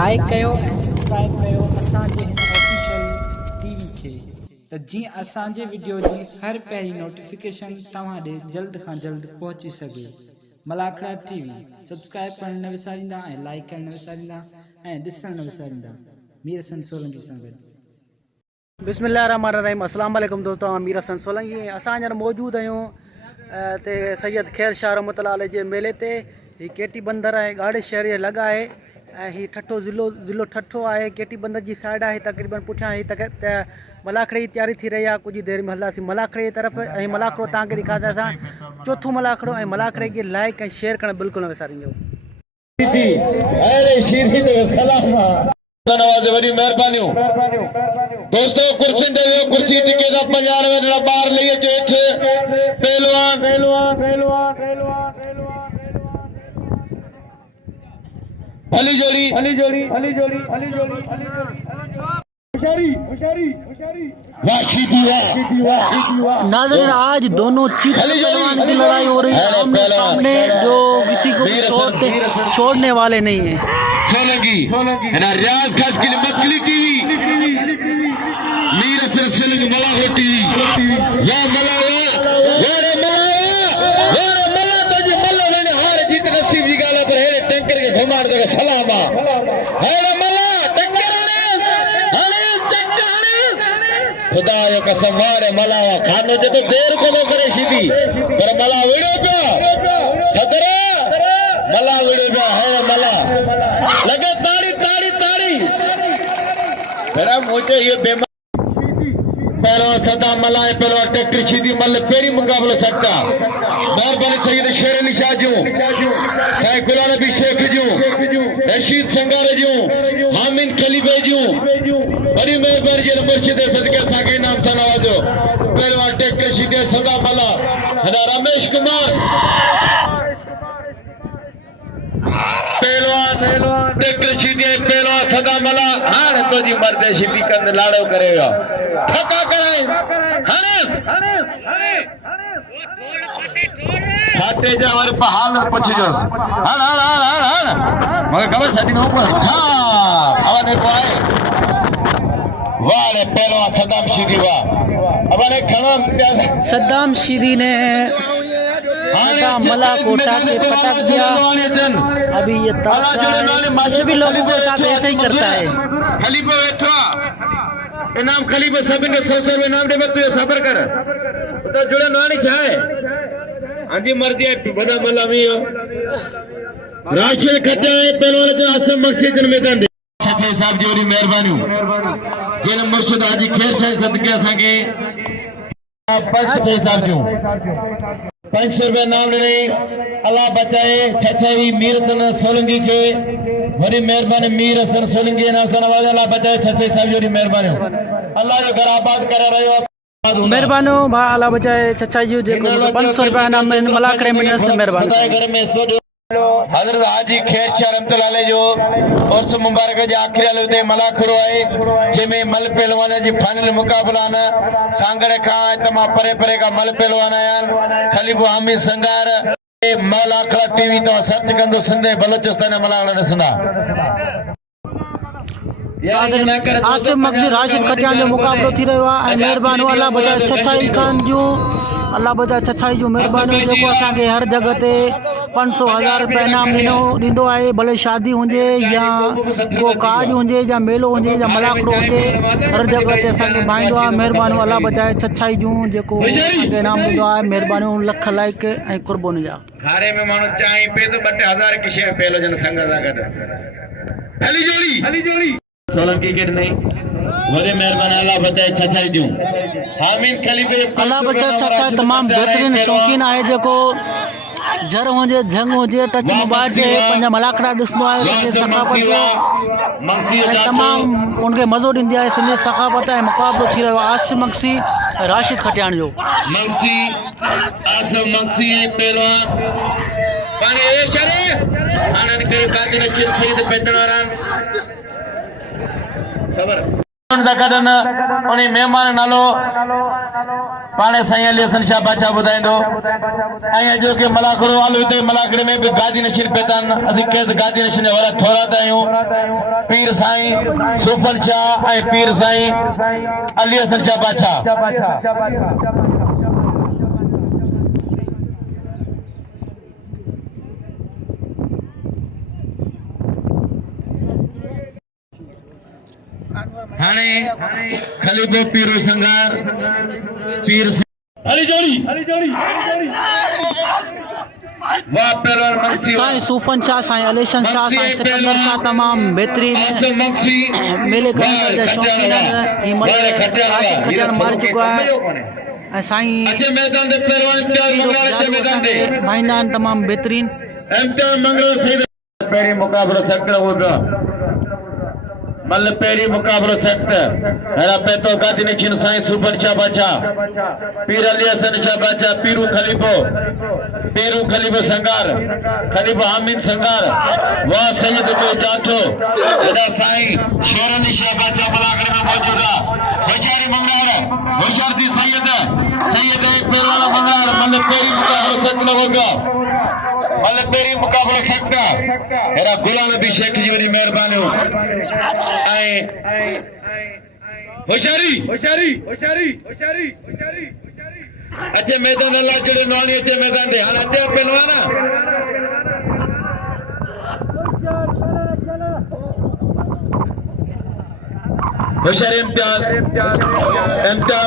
Like कयो ऐं subscribe कयो असांजे हिन ऑफिशियल टीवी खे त जीअं असांजे वीडियो जी हर पहिरीं नोटिफिकेशन तव्हां ॾे जल्द खां जल्द पहुची सघे। मलाखड़ा टीवी सब्सक्राइब करण न विसारींदा ऐं लाइक करण न विसारींदा ऐं ॾिसण न विसारींदा। मीर हसन सोलंकी सां गॾु। बिस्मिल्लाहिर्रहमानिर्रहीम। अस्सलाम वालेकुम दोस्तों, मीर हसन सोलंकी असां हींअर मौजूद आहियूं ते सैयद खैर शाह रहमतुल्लाह अलैह जे मेले ते। ही केटी बंदर आहे ॻाढ़े शहर लॻा आहे ऐं ही ठठो ज़िलो ठठो आहे। केटी बंदर जी साइड आहे तक़रीबन पुठियां ही त मलाखड़े जी तैयारी थी रही आहे। कुछ देर में हलंदासीं मलाखड़े जी तरफ़ ऐं मलाखड़ो तव्हांखे ॾेखारींदासीं चौथों मलाखड़ो। ऐं मलाखड़े खे लाइक ऐं शेयर करणु बिल्कुलु न विसारिजो। वॾी महिरबानियूं दोस्तों। कुर्सी ते वियो, कुर्सी टिके था 50 रुपए ॿार लही अचे हेठि। पहलवान हली जोड़ी नाज़रीन, आज दोनों चीते पहलवान की लड़ाई हो रही है आमने सामने, जो किसी को छोड़ने वाले नहीं है। सोलंकी रियाज खास के लिए मकली टीवी, मीर हसन सोलंकी मलाखड़ा टीवी। या मला तो जी मला ने हार जीत नसीब जी गाला पर हेरे टंकर के घुमाड़ दे सलामा। हेरे मला टंकर हने चट्टाने खुदा जो कसम वारे मला खानो जे तो देर को न करे सीधी पर मला विड़ो पिया सदरा मला विड़ो पिया है मला लगे ताड़ी बड़ा मुझे ये बेमा पहलो सदा मलाई पहलो ट्रैक्टर सीधी मल पेरी मुकाबलो सकता मेहरबानी सैयद शेर अली शाह जूं साईं गुलाम नबी शेख जूं रशीद संगार जूं हामिद खलीफे जूं बड़ी मेहरबानी जे मुर्शिद सदके साके नाम सां नवाजो। पहलो ट्रैक्टर सीधे सदा मला रमेश कुमार पहलवान ट्रैक्टर सीधे पहलवान सदा मला हाणे तो जी मर्दे सीधी कंद लाड़ो करेगा ठका कराए खाते जा और बहाल पछ जस हण मगर खबर छडी न ऊपर ठा हवा ने पाए वाह रे पहलवान सदाम सीधी वाह अब ने खणो सद्दाम शीदी ने मला को टाके पटक दिया। अभी ये भी लोगों के साथ ऐसे ही करता है। खलीफा बैठा इनाम खलीफा सबिन के 100 इनाम दे तू ये सब्र कर तो जुड़े नानी चाहे हाजी मर्जी है बड़ा मला में हो राशिद खट्टा है पहलवान जो आसम मस्जिद जन मैदान दे छछे साहब जोरी मेहरबानी जिन मुर्शिद हाजी खैर साहब सदके संगे 5 साहब जो 500 रुपए नाम ले अल्लाह बचाए छछई मीर हसन सोलंकी के बड़ी मेहरबानी। मीर हसन सोलंकी नाम से नवाज अल्लाह बचाए छछई साहब जोरी मेहरबानी अल्लाह जो घर आबाद करे रहियो मेहरबानी भा अल्लाह बचाए छछा जी जे 500 रुपया नाम में मलाखड़े में से मेहरबानी। घर में हजरत हाजी खैर शाह रहमतुल्लाह अलैह जो उस मुबारक जे आखिरी हल ते मलाखड़ो आहे जेमे मल पहलवान जी फाइनल मुकाबला न सांगड़ का तमा परे का मल पहलवान आयान खलीफा हामिद संगार मलाखड़ा टीवी तो सर्च कंदो सिंधे बलोचिस्तान मलाखड़ा ॾिसंदा। आसिम मक्सी राशिद खटियान जो मुकाबलो थी रहियो आहे। मेहरबानी अल्लाह बचाए छछाई खान जूं अल्लाह बचाए छछाई जूं मेहरबानी जेको असांखे हर जगह ते 500,000 रुपया इनाम ॾींदो आहे। भले शादी हुजे या को काज हुजे या मेलो हुजे या मलाखड़ो हुजे हर जगह ते असांखे भाईंदो आहे। मेहरबानी अल्लाह बचाए छछाई जूं जेको असांखे इनाम ॾींदो आहे। मेहरबानी लख लाइक ऐं कुर्बानी जा खारे में माण्हू चांहि पे तो 2,000 की शइ पहलो जन संग सां गॾु हली जोड़ी सोलंकी के नहीं वरे मेहरबानी अल्लाह बचाए छछाई जूं हामिद खलीफे अल्लाह बचाए छछाई तमाम बेहतरीन शौकीन आहे जेको जर हुजे झंग हुजे टच मोबाइल जे पंहिंजा मलाखड़ा ॾिसंदो आहे। सिंधी सकाफ़त तमाम उनखे मज़ो ॾींदी आहे। सिंधी सकाफ़त ऐं मुक़ाबलो थी रहियो आहे आसिम मक्सी राशिद खटियान जो। मक्सी आसिम मक्सी पहलवान पानी ए शरे आनंद करे काजन चिर सईद पेतनारान सबर दकदन उनी मेहमान नालो पाणे साईं अली हसन शाह बादशाह ॿुधाईंदो ऐं जो कि मलाखड़ो आलू हिते मलाखड़े में भी गादी नशीन पेतान असीं केस गादी नशीन वारा थोरा आहियूं पीर साईं सुफन शाह ऐं पीर साईं अली हसन शाह बादशाह हाणे खलीफो पीरो संगार पीर हरी जोड़ी वाह पहलवान मक्सी साईं सूफन शाह साईं अलीशन शाह साईं सिकंदर शाह तमाम बेहतरीन मक्सी मेले का शौकीन मार चुका है ऐं साईं अच्छे मैदान दे पहलवान इम्तियाज मंगरा अच्छे मैदान दे भाईंदा आहिनि तमाम बेहतरीन इम्तियाज मंगरा सही पहली मुकाबला सख्त होगा मल पेरी मुकाबलो सख्त हेरा पेतो गादी निशिन साईं सुफन शाह बादशाह पीर अली हसन शाह बादशाह पीरू खलीफो संगार खलीफो हामिद संगार वाह सैयद को जाठो हेरा साईं शेर अली शाह बादशाह मलाखड़ी में मौजूद है बेचारी मंगरार बेचारी सैयद पेरवाला मंगरार मल पेरी मुकाबलो सख्त होगा पेरी मुकाबलो सख्त हेरा गुलाम नबी शेख जी वरी मेहरबानी होशियारी अच्छे मैदान अल्लाह जुड़े नवानी अच्छे मैदान दे हां अच्छे पहलवान होशियारी इम्तियाज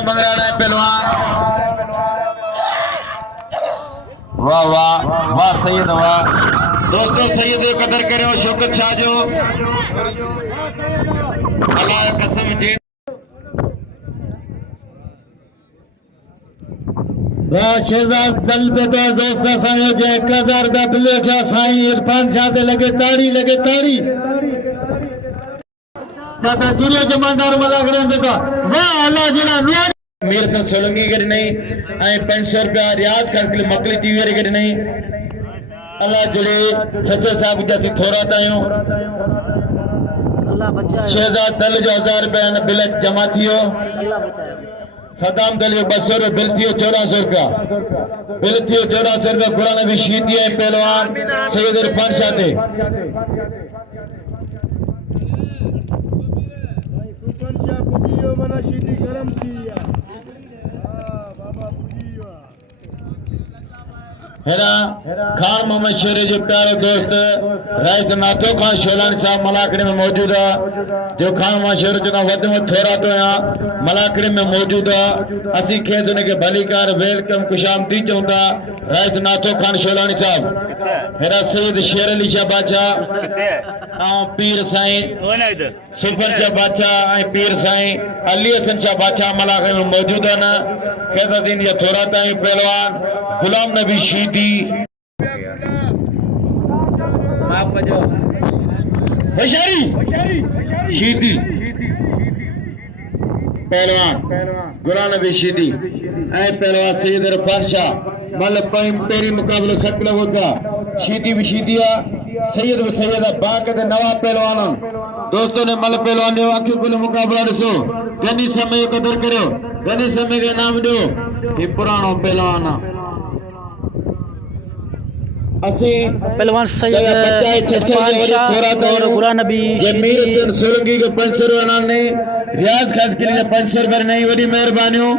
मंगराना है पहलवान वाह वाह वाह सैयद वाह दोस्तों सैयद को कदर करो शौकत शाह जो अल्लाह कसम जी वाह शहजाद दल पे तो दोस्त साईं जो 1000 रुपया बिलो क्या साईं इरफान शाह से लगे ताड़ी चाचा जुड़े जमानदार मलाखड़े में तो वाह अल्लाह जिना नुआर मेरे से सोलंगी कर नहीं आई 500 रुपया रियाज कर के मकली टीवी कर नहीं अल्लाह जुड़े छचे साहब जैसे थोड़ा तायो अल्लाह बचाए शहजाद दल जो 1000 रुपया बिल जमा थियो अल्लाह बचाए सदाम दल जो 200 रुपया बिल थियो 1400 रुपया बिल थियो 1400 रुपया कुरान भी शीती है पहलवान सैयद इरफान शाह थे हेरा खान मोहम्मद शेरे जो प्यारो दोस्त राइस नाथो खान शोलानी साहब मलाखड़ी में मौजूद है जो खान मोहम्मद शेरे जो वध में थोड़ा तो यहाँ मलाखड़ी में मौजूद है असी खेत उनके भलीकार वेलकम खुशामदी चाहता राइस नाथो खान शोलानी साहब हेरा सैयद शेर अली शाह बादशाह पीर साईं सुफर शाह बादशाह पीर साईं अली हसन शाह बादशाह मलाखड़ी में मौजूद है ना कैसा दिन ये थोड़ा ताई पहलवान गुलाम नबी शीदी शीदी पहलवान गुलाम नबी शीदी पहलवान सैयद इरफान शाह मल पेरी मुकाबलो सकल होगा शीदी भी शीदिया सैयद भी सैयद बाक़ नवा पहलवान दोस्तों ने मल पहलवान जो आखिर कुल मुकाबला ॾिसो गनी समय कदर करो गनी समय का नाम दो ये पुरानो पहलवान पहलवान सैयद इरफान शाह और गुलाम नबी जमीर हसन सोलंकी को 500 रुपया ने रियाज खास के लिए 500 रुपया नहीं वडी मेहरबानियों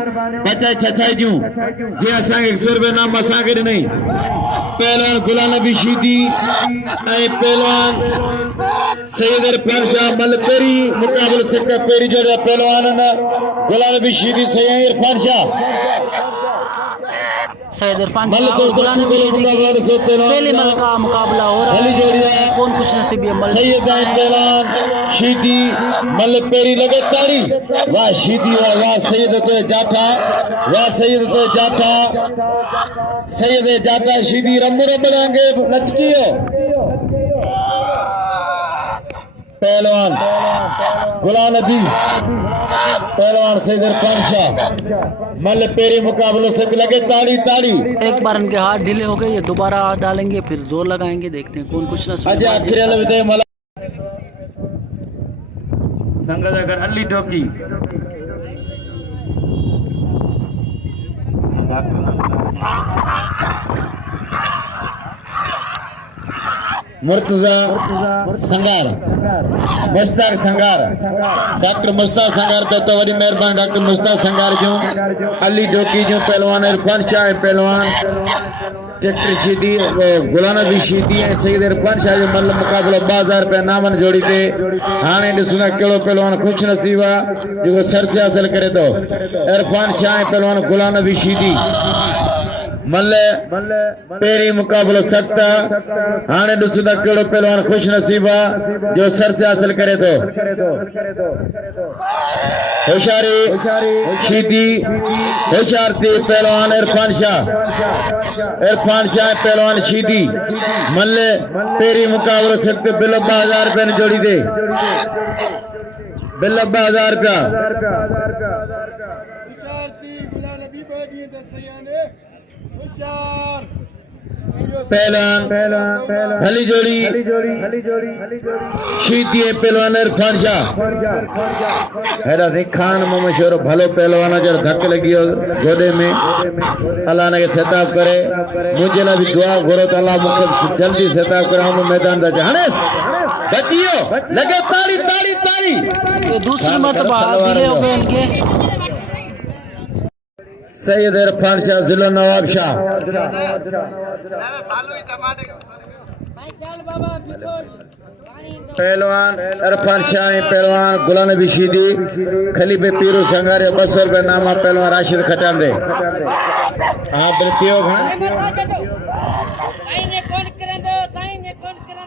बचाए छछाई जूं जे असा 100 रुपया नाम असा के नहीं पहलवान गुलाम नबी शीदी पहलवान सैयद इरफान शाह मल पेरी मुकाबले से पेरी जोड़ा पहलवान ना गुलाम नबी शीदी सैयद इरफान शाह सैयद इरफान शाह और गुलाम नबी शीदी पहले मल का मुकाबला हो रहा है कौन कुछ नसीब है सैयद पहलवान शीदी मल पेरी लगे ताड़ी वाह शीदी वाह सैयद तो जाठा सैयद जाठा शीदी रम रंगे लचकियो पहलवान गुलाम नबी पहलवान सैयद इरफान शाह मल पेरी मुकाबलों से लगे ताड़ी एक बार इनके हाथ ढीले हो गए ये दोबारा हाथ डालेंगे फिर जोर लगाएंगे देखते हैं कौन कुछ ना अजय आखिरी लगे मला संगत अगर अली ठोकी मुर्तजा संगार, मुश्ताक संगार, डॉक्टर मुश्ताक संगार तो वरी मेहरबान डॉक्टर मुश्ताक संगार जो अली डोकी जो पहलवान इरफान शाह पहलवान ट्रैक्टर शीदी गुलाना भी शीदी है सईद इरफान शाह जो मतलब मुकाबलो 2000 रुपया नामन जोड़ी थे हाने ॾिसना केड़ो पहलवान खुश नसीबा जो सर से हासिल करे तो इरफान शाह पहलवान गुलाना भी शीदी मल्ले पेरी मुकाबलो सत्ता हाने ॾिसना केड़ो पहलवान खुश नसीबा जो सर से हासिल करे तो होशियारी शीदी होशियारती पहलवान इरफान शाह पहलवान शीदी मल्ले पेरी मुकाबलो सत्ते बिल 2000 रुपया जोड़ी दे बिल 2000 रुपया पहलवान भली जोड़ी शीदी पहलवान इरफान शाह हेरा सिंह खान मशहूर भलो पहलवान जो धक लगी हो गोदे में अल्लाह ने सेताब करे मुझे ला भी दुआ करो तो अल्लाह मुझे जल्दी सेताब करे हम मैदान दा हनेस बचियो लगे ताली ताली ताली ये दूसरी मर्तबा दिले हो गए इनके सैयद इरफान शाह जिला नवाब शाह पहलवान इरफान शाह पहलवान गुलाम नबी शीदी खलीफे पीरू संगारे 200 रुपया नामा पहलवान राशिद खटान दे हाँ बिल्तियो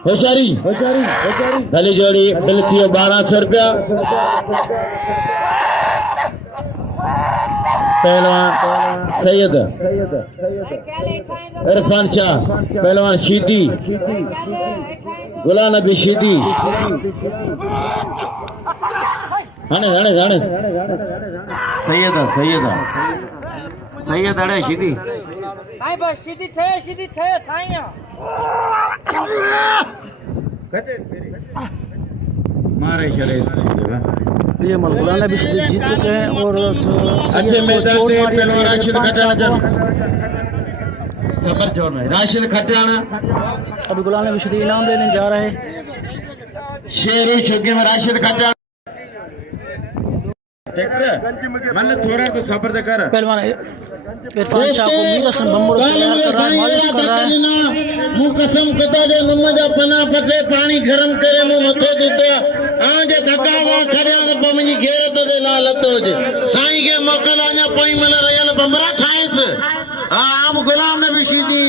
होशियारी भली जोड़ी बिल्तियो 1200 रुपया पहलवान सैयद इरफान शाह पहलवान शीदी गुलाम नबी शीदी हने हने हने सैयद अड़े शीदी आई बस सीधी थे साईं मारे चले ये मलगुलाना भी जीत चुके हैं और अच्छे मैदान में पहलवान राशिद खटाना सफर जोड़ रहे राशिद खटाना अभी गुलाना भी इनाम लेने जा रहे हैं शेर चुके में राशिद खटाना मन थोड़ा तो सफर से कर पहलवान इरफान शाह को मीर हसन बम्बरो तैयार कर रहा है मालिश कर रहा है मुंह कसम कता जो नमजा पना पटे पानी गरम करे मुंह मथो दितो आजे धक्का वा छड़िया तो पमनी घेर तो दे लाल तो जे साईं के मोकल आने पई मन रयल बमरा ठाइस आप गुलाम नबी शीदी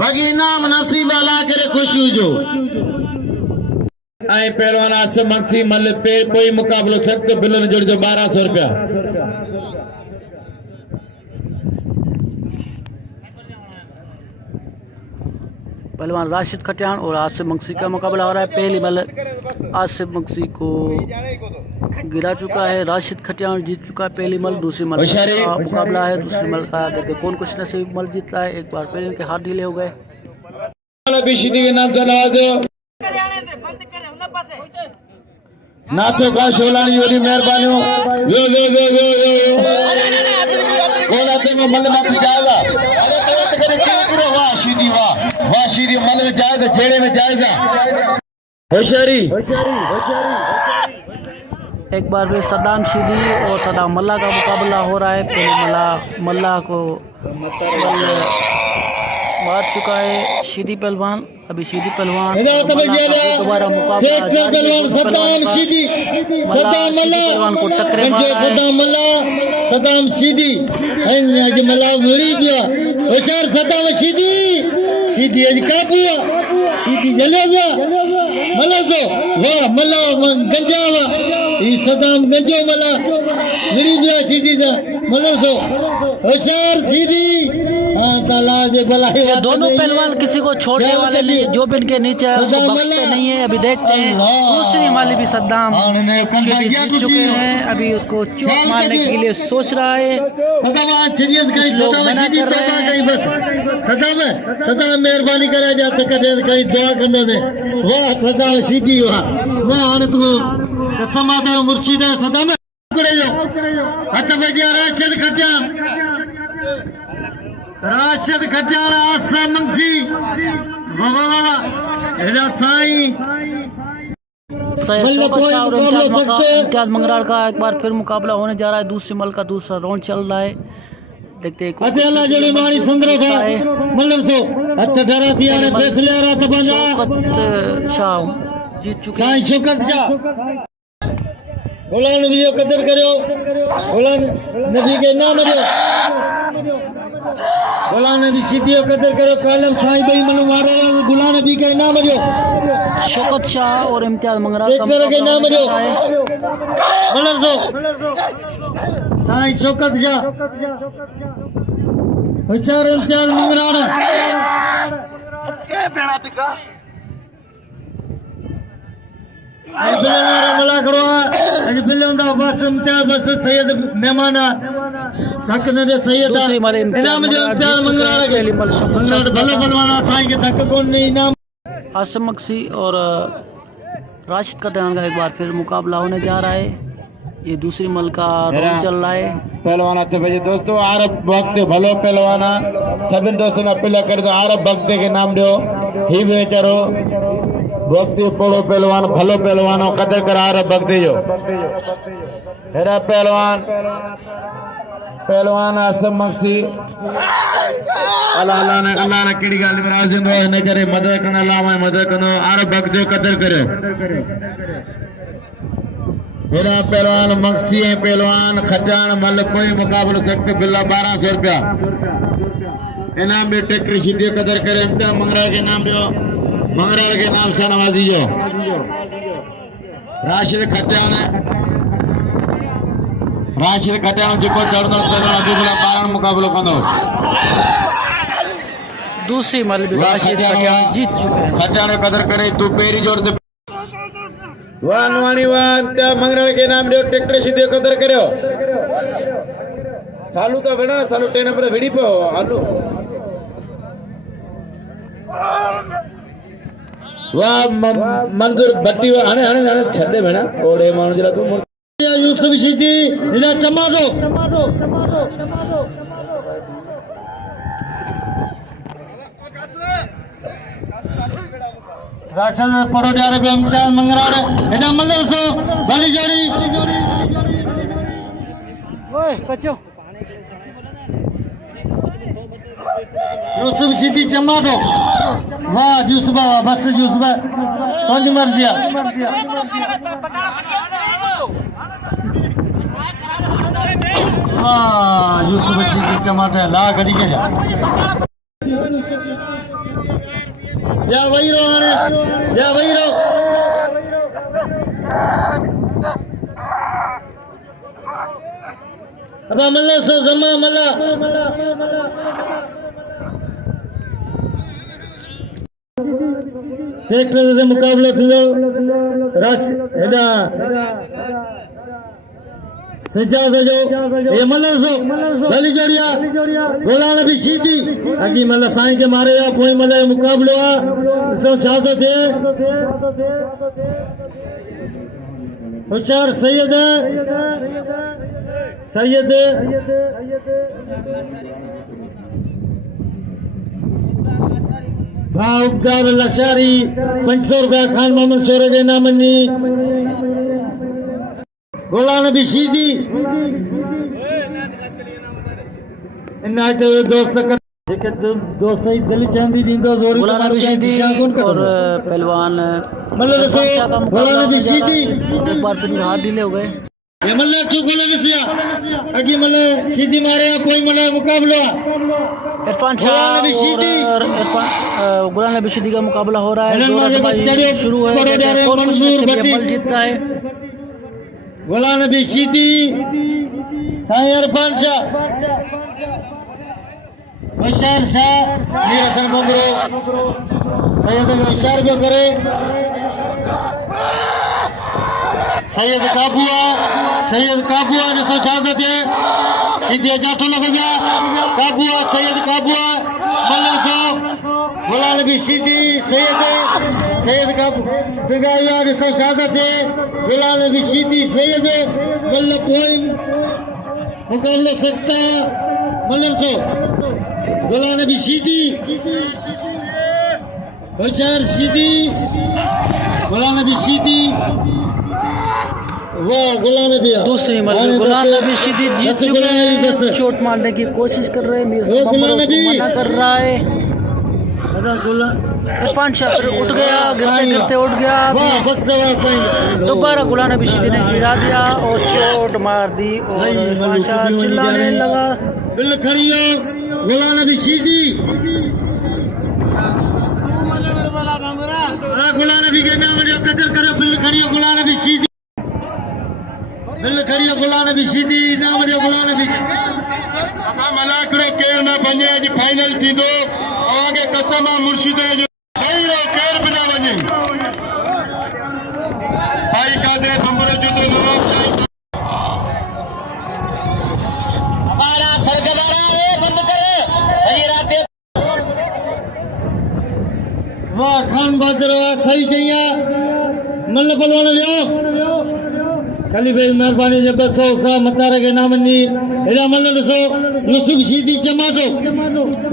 बाकी इनाम नसीब अला करे खुशी जो आई पहलवान आसम मक्सी मल पे कोई मुकाबलो सख्त बिलन जोड़ जो 1200 रुपया पहलवान राशिद खटियान और आसिफ मक्सी का मुकाबला हो रहा है। पहली बल आसिफ मक्सी को गिरा चुका है, राशिद खटियान जीत चुका है पहली मल। दूसरी मल का मुकाबला है, दूसरी मल का देखते कौन कुछ नसीब मल जीतता है। एक बार फिर इनके हाथ ढीले हो गए। नाथो का शोलानी वाली मेहरबानी वे वे वे वे कौन आते में मल माती जाएगा। अरे तो करे क्या पूरा वाह सीधी मल में जाएगा, जेड़े में जाएगा। होशियारी एक बार फिर सद्दाम शीदी और सद्दाम मल्ला का मुकाबला हो रहा है। पहले मल्ला को मार चुका है शीदी पहलवान। अभी शीदी पहलवान दोबारा मुकाबला पहलवान को टक्कर सद्दाम शीदी मला मिली गया सद्दाम शीदी आज का पिया शीदी जले गया मला को वाह मला गंजा सद्दाम गंजो मला मिली गया शीदी सा मला को होशियार शीदी। ये दोनों पहलवान किसी को छोड़ने वाले नहीं, जो भी इनके नीचे है उसको बख्शते नहीं है। अभी देखते हैं दूसरी वाली भी सद्दाम जीत चुके हैं। अभी उसको चोट मारने के लिए सोच रहा है, लोग मना कर रहे हैं। सद्दाम मेहरबानी करा जाते कहीं दुआ करने में वाह सद्दाम सीधी वाह तू समाधा मुर्शिद सद्दाम करे जो हथ बजा राशिद खटियान राशिद खटियाला आसम मंगसी वाह वाह वाह हेरा साईं सैयद शौकत शाह और इम्तियाज मंगराड़ का एक बार फिर मुकाबला होने जा रहा है। दूसरे मल का दूसरा राउंड चल रहा है। देखते हैं अच्छा अल्लाह जड़ी मारी संद्र था मतलब सो हत्ता डरा दिया ने फैसले रहा तो बंदा शौकत शाह जीत चुके हैं। साईं शौकत शाह गुलाम नबी को कदर करो गुलाम नबी के नाम दो गुलाम नबी सीधी को कदर करो कालम साईं भाई मनु मारे गुलाम नबी के नाम दो शौकत शाह और इम्तियाज मंगराड़ का के नाम दो है। मतलब सो साईं शौकत शाह विचार इम्तियाज मंगराड़ मला करो आज बिल्ला बस इम्तियाज बस सैयद मेहमान धक ने सैयद दूसरी मारे इनाम जो इम्तियाज मंगराड़ के मंगराड़ भले बनवाना साईं के धक कौन नहीं इनाम आसिम मक्सी और राशिद खटियाला का एक बार फिर मुकाबला होने जा रहा है। ये दूसरी मल का राउंड चल रहा है। पहलवाना तो भाई दोस्तों आरब भक्त भलो पहलवाना सभी दोस्तों ने अपील कर दो आरब भक्त के नाम दो ही बेचारो भक्ति पड़ो पहलवान भलो पहलवानो कदर कर आरब भक्त जो हेरा पहलवान पहलवान आसम मक्सी अल्लाह ने किड़ी गाली में आजिम हो ने करे मदद करना अल्लाह में मदद करो आरब भक्त जो कदर करे मेरा पहलवान मक्सी है पहलवान खटान मल कोई मुकाबला सकते बिल्ला 1200 रुपया इनाम भी ट्रैक्टर सीधे कदर करे इम्तियाज मंगराड़ के नाम दो मंगराड़ के नाम से नवाजी जो राशिद खटियाला जो चढ़ना दूसरा 12 मुकाबलो कंदो दूसरी मल भी राशिद खटियाला जीत चुके हैं। खटियाला कदर करे तू पेरी जोड़ दे वान वाणी वान त्या मंगराड़ के नाम दो ट्रैक्टर सीधे कदर करो सालू तो बेना सालू टेन पर विड़ी पे आलू वाह मंजूर बट्टी हने हने हने छड्डे बेना ओड़े मानु जरा तू यूसुफ सीधी इना चमा दो राशन पड़ो जा रहे इम्तियाज मंगराड़ इना मतलब सो बड़ी जोड़ी ओए बच्चों यूसुफ सीधी चमा दो वाह जूसबा बस जूसबा कौन सी मर्जी है वाह यूसुफ सीधी चमाटे ला गड़ी के या वही रो या वही रो अब मल्ला सो जमा मल्ला ट्रैक्टर से मुकाबला थींदो राश हेडा सजाद जो ये मल्ला सो गली जोड़िया गोलान भी सीधी अगी मल्ला साईं के मारे या कोई मल्ला मुकाबलो आ सो चाहते थे होशियार सैयद भावदार लशारी 500 रुपया खान मोहम्मद शोरे के नामनी गोलान भी सीधी दोस्त दिल्ली चांदी जिंदो जोरी गुलाम नबी सीधी और पहलवान गोलान भी सीधी एक बार फिर हाथ ढीले हो गए। ये मल्ला चुगला नसिया अगी मल्ले सीधी मारे कोई मल्ला मुकाबला इरफान शाह और गुलाम नबी सीधी का मुकाबला हो रहा है। शुरू है और कुछ मल जीतता है। गुलाम नबी सीधी साईं इरफान शाह होशियार शाह मीर हसन बबरो सैयद होशियार जो करे सैयद काबुआ ने सोचा थे सीधे जाटो लग गया काबुआ सैयद काबुआ मल्ला सो गुलाम नबी सीधी सैयद काबुआ ने सोचा थे गुलाम नबी सीधी सैयद मल्ला कोई मुकाबला सकता मल्ला सो गुलाम नबी सीधी होशियार सीधी गुलाम नबी सीधी वाह गुलाम नबी दूसरी मरतबा गुलाम नबी सीधी जीत चुके हैं। चोट मारने की कोशिश कर रहे हैं, मीर साहब बम्बर उसको मना कर रहा है। इरफान शाह फिर उठ गया, गिरते गिरते उठ गया। दोबारा गुलाम नबी सीधी ने गिरा दिया और चोट मार दी और इरफान शाह चिल्लाने लगा। बिल खड़ी हो गुलाम नबी सीधी गुलाम नबी के नाम जो कदर करो बिल खड़ी हो गुलाम नबी सीधी बिल खड़ी हो गुलाम नबी सीधी नाम जो गुलाम नबी बाबा मलाकड़ो केर ना बने आज फाइनल थींदो आगे कसम मुर्शिद जो कहिड़ो केर बिना वञे भाई कादे नंबर जो तो नवाब हमारा सरगदारा है बंद करे सही रात वाह खान बहादुर सही चाहिए मल्ल पलवान लियो खाली भाई मेहरबानी जब 200 सा मतारे के नाम नी एरा मल्ल दसो यूसुफ सीधी चमाटो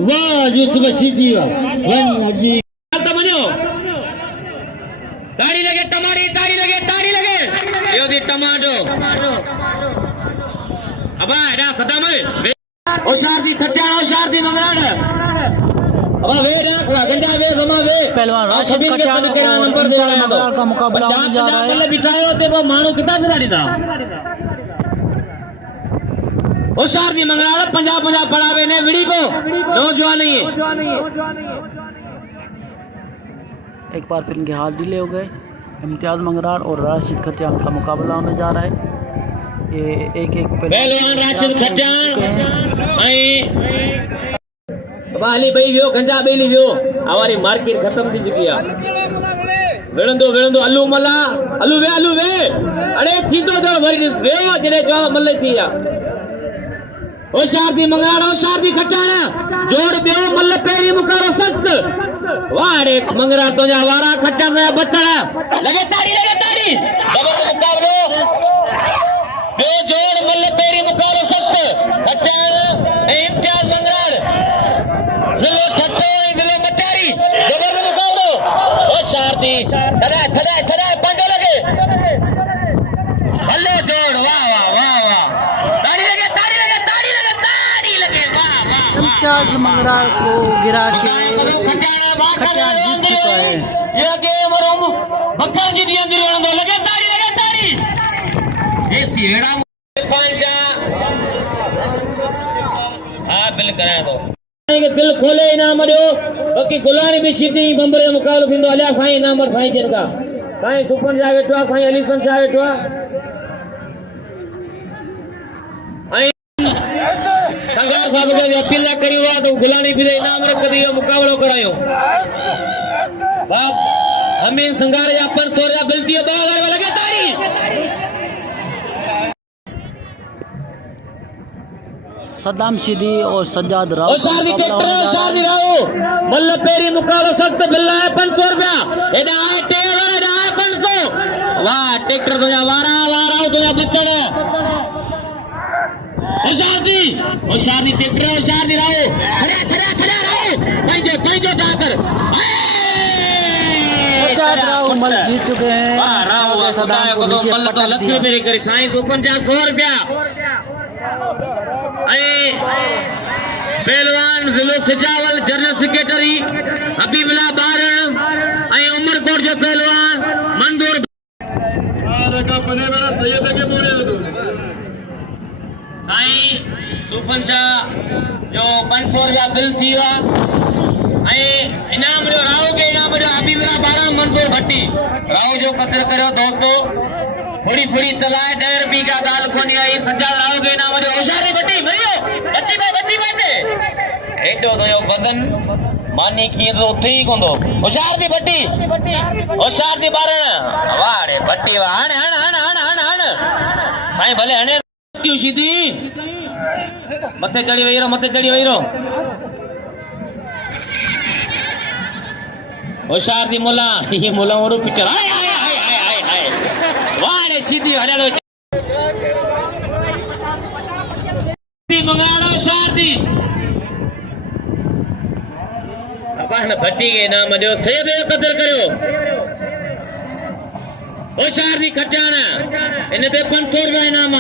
वाह यूसुफ सीधी वाह वन अजी तो मनियो ताड़ी लगे ताड़ी लगे यो दी टमाटो अबा एडा सदा में होशियार दी खट्टा होशियार दी मंगराड़ अब वे रखला गंजा वे जमा वे पहलवान राशिद खटियान केड़ा नंबर दे रहा है का मुकाबला होने जा रहा है। पहले बिठायो ते वो मानो कितना खिलाड़ी था होशियार दी मंगराड़ पंजाब पड़ावे ने विड़ी को नौजवान ही एक बार फिर इनके हाथ ढीले हो गए। इम्तियाज मंगरार और राशिद खटियान का मुकाबला होने जा रहा है। ये एक पहलवान राशिद खटियान वाली भाई वियो गंजा बेली वियो हमारी मार्केट खत्म थी चुकी है वेणंदो अल्लू मल्ला अल्लू वे अरे थींदो जो वरी वे जने जो मल्ले थी या होशियार दी मंगाड़ा होशियार दी खटाना जोड़ बियो मल्ल पेरी मुकारो सख्त वाड़े मंगरा तो जा वारा खट्टा में बत्तड़ा लगे ताड़ी डबल मुकाबलो बे जोड़ मल्ल पेरी मुकारो सख्त खटाना इम्तियाज मंगरार जिले ठट्टे जिले मटारी जबरदस्त मुकाबलो होशियार दी थड़ा पंजो लगे भले जोड़ वाह ताड़ी लगे वाह इम्तियाज मंगरार को गिरा के खटियान जीत चुका है। ये गेम रोम बक्कर जी दी अंदर लगे ताड़ी ये सीड़ा पंजा हां बिल कराया तो के दिल खोले इनाम दियो बाकी गुलानी भी सीधी बम्बरे मुकाबलो थींदो अलिया साईं इनाम साईं जिन का साईं सुपन जा वेठो साईं अलीसन जा वेठो संगार साहब के अपील करियो तो गुलानी भी इनाम रख दियो मुकाबलो करायो बाप हमें संगार या 500 या बिल दियो 2000 लगे ताड़ी सद्दाम सीधी और सज्जाद राव शादी राव मल्ल पेरी मुकाबला सख्त बिल्ला है 500 रुपया एडा है टेवर एडा है 500 वाह ट्रैक्टर तो जा वारा तो जा बच्चड़ होशियार दी ट्रैक्टर होशियार दी राव खड़ा राव पंजे जाकर सज्जाद राव मल जीत चुके हैं। वाह राव सदाए को तो मल्ल तो लख रुपए करी साईं 100 रुपया पहलवान जिलो सिजावल जनरल सेक्रेटरी हबीबुल्ला बारण उमरकोट जो पहलवान मंजूर साईं सुफन शाह जो 500 रुपया बिल थी इनाम जो राव के इनाम जो हबीबुल्ला बारण मंजूर भट्टी राव जो कदर करो दोस्तों फुड़ी तलाए 10 रुपये का गाल कोनी आई सज्जा राव के नाम जो होशियारी बटी मरियो बच्ची बाते एडो तो यो बदन मानी की तो उठे ही कोंदो होशियार दी बटी होशियार दी बारण वाड़े बटी हण भाई भले हणे क्यों सीधी मथे चढ़ी वही रहो होशियार दी मोला ये मोला और पिक्चर हाय वाड़े सीधी हड़ालो मंगाड़ो शादी पान भट्टी के नाम जो सैयद कदर करो होशियार दी खटाना इन ते 500 रुपया इनाम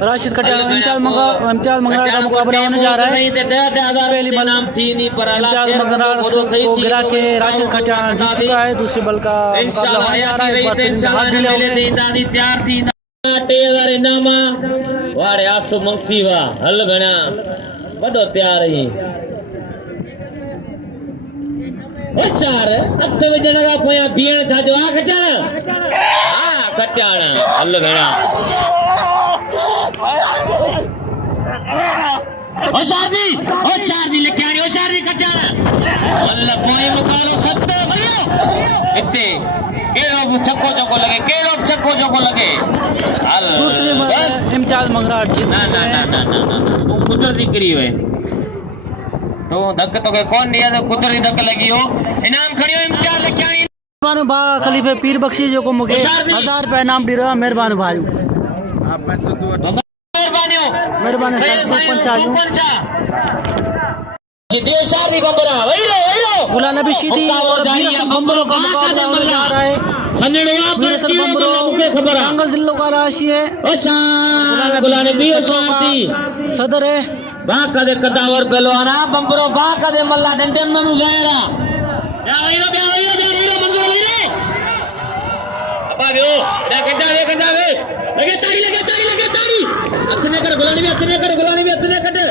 राशिद कटियाला इम्तियाज मंगरार का मुकाबला होने जा रहा है। पहली बल इम्तियाज मंगरार को गिरा के राशिद कटियाला जीत चुका है। दूसरी बल का मुकाबला होने जा रहा है। एक बार फिर हाथ ढीले हो गए। तैयार थी 3000 इनाम वाड़े आसु मंगसी वा हल भेणा वडो तैयार ही होशियार अठ वजण का पोया बीहण था जो आ कटियाला हल भेणा होशियार दी लेके आ रही होशियार दी कटियाला हल पोए मुकाबलो सत्तो करियो इते केड़ो छक्को चौको लगे दूसरी बल इम्तियाज मंगरार जीत ना तू कुदरती करी हुए तो धक तो के कौन दिया तो कुदरती धक लगी हो इनाम खड़ियो इम्तियाज लेके आई मेहरबान बा खलीफे पीर बख्शी जो को मुके 1000 रुपया इनाम भी रहा। मेहरबान भाई मेहरबान गुलाम नबी शीदी और बम्बरों का मुकाबला होने जा रहा है। जिलों का राशि है गुलाम नबी सदर है बाका दे कदावर पहलवाना बम्बरो बाका दे मल्ला डंडन में मुजाहिरा या वहीरो मंजूर वहीरो अबा गयो गड्ढा वे लगे ताड़ी अतने कर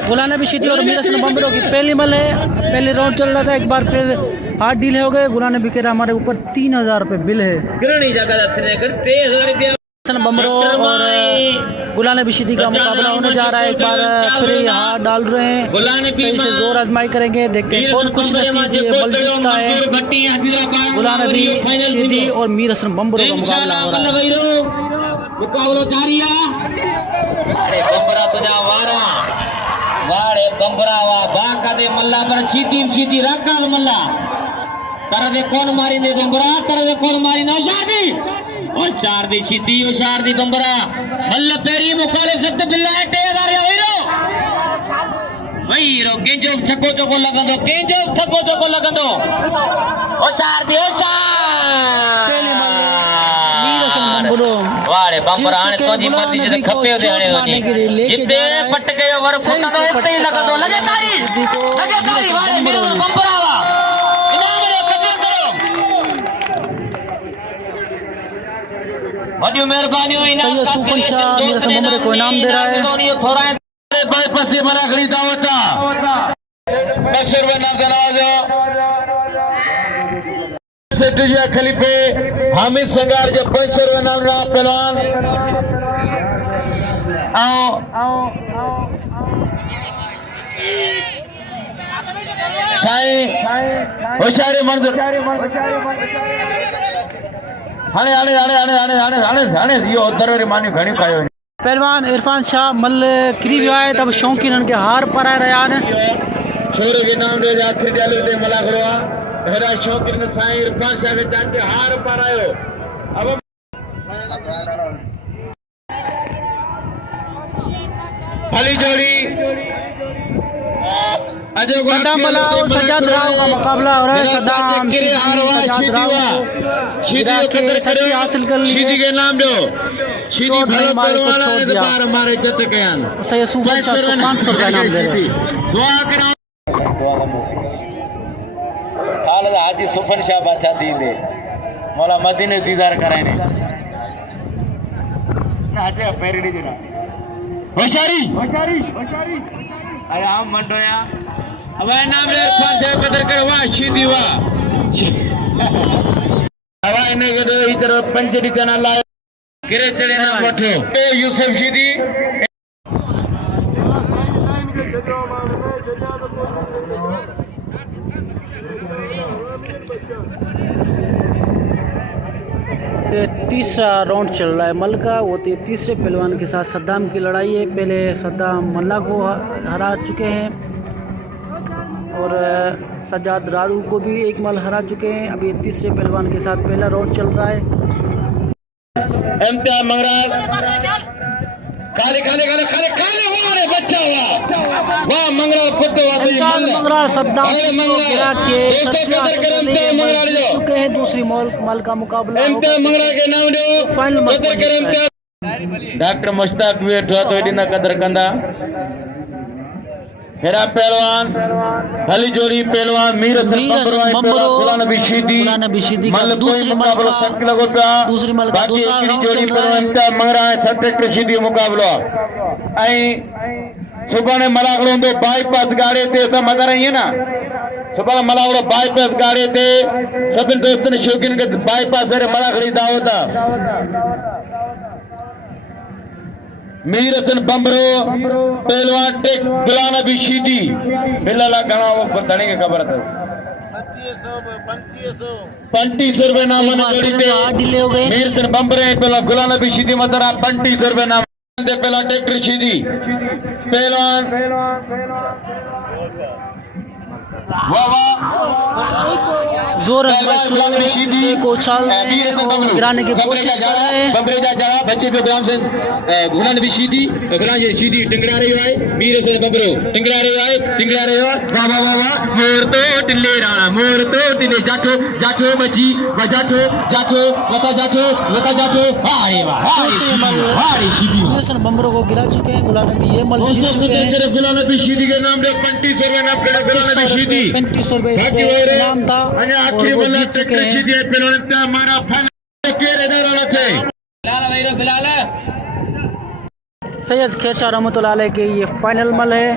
गुलाम नबी शीदी और मीरसन बम्बरों की पहली बल है। पहले राउंड चल रहा था। एक बार फिर हाथ ढीले हो गए। गुलाम नबी कह रहा हमारे ऊपर 3000 रुपए बिल है। बम्बरों और गुलाम नबी शीदी का मुकाबला होने जा रहा है। एक बार फिर हाथ डाल रहे हैं। सही से जोर आजमाई करेंगे। देखते हैं कौन खुश नसीब बल जीतता है। गुलाम नबी शीदी और मीर हसन बम्बरों का मुकाबला हो रहा है। मुकाबला जारी है। अरे बम्बरा तुझा वाड़े बम्बरा वा बाका दे मल्ला पर सीधी राका दे मल्ला कर दे कौन मारी दे बम्बरा कर दे कौन मारी ना होशियार दी सीधी होशियार दी बम्बरा मल्ल पेरी मुकाले सख्त बिल्ला 3000 वहीरो केंजो छक्को चोको लगंदो होशियार दी वाड़े बम्बरा आने तो जी मर्जी से खपे हो देने जिते फट गए वर फुटा तो इतने ही लगंदो लगे तारी वाड़े मेरे बम्बरा वा इनाम रे कदर करो बड़ी मेहरबानी हुई इनाम का सुपन शाह मेरे से बम्बरे को इनाम दे रहा है। थोड़ा बाईपास से बड़ा खरीदा होता 10 रुपए नाम नवाजो सेठिया खलीफे हामिद संगार जो 500 रुपए नाम रहा पहलवान आओ साई होशियारी मंजूर हाने यो उधर मानी घणी खायो पहलवान इरफान शाह मल क्री वियो आहे तब शौकीन के हार पराए रहा है। छोरे के नाम दे जा फिर डालो दे मला करवा मेरा शौकीन साईं इरफान शाह के चाचे हार परायो अब खाली जोड़ी सद्दाम बला और सज्जाद राव का मुकाबला हो रहा है। सद्दाम शीदी हासिल कर ली शीदी के नाम दो शीदी भलो परवाना ने बार मारे चट के आन सही सुपर 500 का नाम दे रहे दुआ करो साल हाजी सुफन शाह बादशाह दींदे मौला मदीने दीदार कराने ना हजे पेरडी देना होशियारी आया हम मंडोया अब नाम ले इरफान शाह कदर कर वाह शीदी वाह हवा ने के इधर पंचड़ी तना लाए किरे चढ़े ना कोठो ए यूसुफ शीदी तीसरा राउंड चल रहा है मल का। वो तीसरे पहलवान के साथ सद्दाम की लड़ाई है। पहले सद्दाम मल्ला को हरा चुके हैं और सज्जाद रादू को भी एक मल हरा चुके हैं। अभी तीसरे पहलवान के साथ पहला राउंड चल रहा है। इम्तियाज मंगरार खाली खाली खाली खाली खाली वाह रे बच्चा वाह मंगरा पुत्र वाह तो ये इमतियाज मल्ल मंगराड़ सद्दाम अरे को मंगरा गिरा के दोस्तों कदर करें इम्तियाज मंगरा जीत जो चुके हैं। दूसरी मल का मुकाबला इम्तियाज मंगरा के नाम जो फाइनल मल कदर करें इम्तियाज डॉक्टर मुश्ताक वेठा तो एडी ना कदर कंदा हेरा पहलवान हली जोड़ी पहलवान मीर हसन बंबरो गुलाम नबी शीदी मल कोई मुकाबला सक लगो पिया दूसरी मल का बाकी दूसरा एकड़ी राउंड जोड़ी चल रहा पहलवान है। इम्तियाज मंगरा है सट्रेक्टर शीदी मुकाबला आई सुबह मलागड़ो दो बाईपास गाड़े ते सब मजा रही है ना सुबह मलागड़ो बाईपास गाड़े ते सभी दोस्तन शौकीन के बाईपास रे मलागड़ी दावता मीर हसन बंबरो पहलवान टेक गुलाम नबी शीदी बिल्ला गणा वो धनी के खबर था 2500 रुपए नाम ने जोड़ी पे डिले हो गए। मीर हसन बंबरे पहला गुलाम नबी शीदी मतरा 2500 रुपए नाम दे पहला ट्रैक्टर शीदी पहलवान वाह वाह जोर गुलाम नबी शीदी को उछाल मीर हसन बंबरो गिराने की कोशिश कर रहे हैं। बंबरे जा बच्चे पे गुलाम से गुलाम नबी शीदी गुलाम ये शीदी टिंगरा रही है मीर हसन बंबरो टिंगरा रही है वाह वाह वाह वाह मोर तो टिल्ले जाठो बची बजाठो जाठो लता जाठो अरे वाह अरे शीदी हसन बंबरों को गिरा चुके हैं। गुलाम नबी ये मल जीत दोस्तों चुके हैं। गुलाम नबी शीदी के नाम पे 2500 रुपए नाम खड़े गुलाम नबी शीदी 3500 रुपए बाकी इसमें इनाम था और आखिरी वो वाला जीत चुके ट्रैक्टर हैं। शीदी है पहलवान हमारा फन के इधर आना थे सैयद खेरशाह रहमतुल्लाह अलैह के ये फाइनल मल है।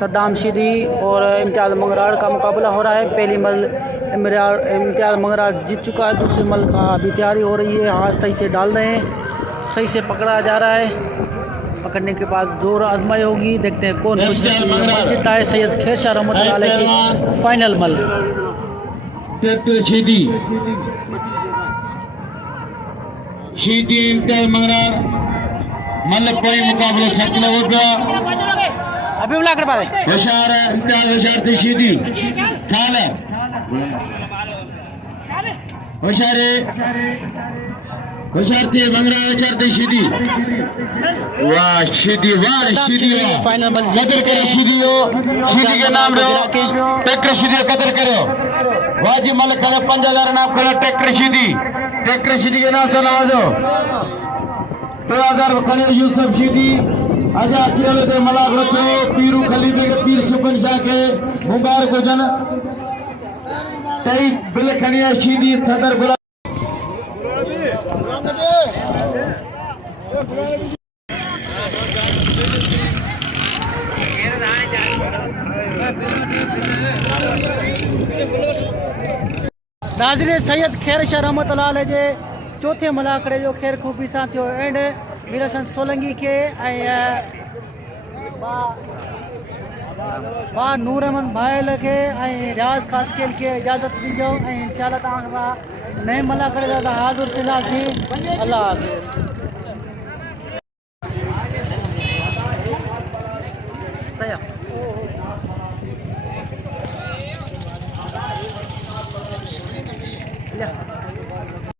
सद्दाम शीदी और इम्तियाज़ मंगराड़ का मुकाबला हो रहा है। पहली मल इम्तियाज़ मंगराड़ जीत चुका है। दूसरी मल का अभी तैयारी हो रही है। हाथ सही से डाल रहे हैं, सही से पकड़ा जा रहा है। पकड़ने के बाद जोर आजमाई होगी। देखते हैं कौन कुछ जीतता है। सैयद खेरशाह रहमतुल्लाह अलैह की फाइनल मल ट्रैक्टर शीदी इम्तियाज़ मंगराड़ मतलब कोई मुकाबला सकला हो गया अभी बुला कर बात है। होशियार इम्तियाज़ होशियार थी शीदी खाल होशियार थी मंगरा होशियार थी शीदी वाह शीदी वाह फाइनल मल जीत कदर चुके करो हैं। शीदी हो शीदी के नाम लो ट्रैक्टर शीदी कदर करो वाजी मल खड़े 5000 नाम खड़े ट्रैक्टर शीदी के नाम से नवाजो 2000 खड़े यूसुफ शीदी आजा अकेले दे मलागड़ो तो पीरू खलीफे के पीर सुपन शाह के मुबारक हो जन कई बिल खनिया शीदी सदर गुलाम नाज़रीन सैयद खेरशाह रहमतुल्लाह अलैह जे चौथे मलाकड़े जो ख़ैर खूबी सां थियो एंड मीर हसन सोलंकी खे ऐं भाउ नूर अहमद भायल खे ऐं रियाज़ कास्केल खे इजाज़त ॾिजो ऐं इंशाअल्लाह तव्हां नए मलाकड़े जा हाज़िर थींदासीं। अल्लाह हाफ़िज़।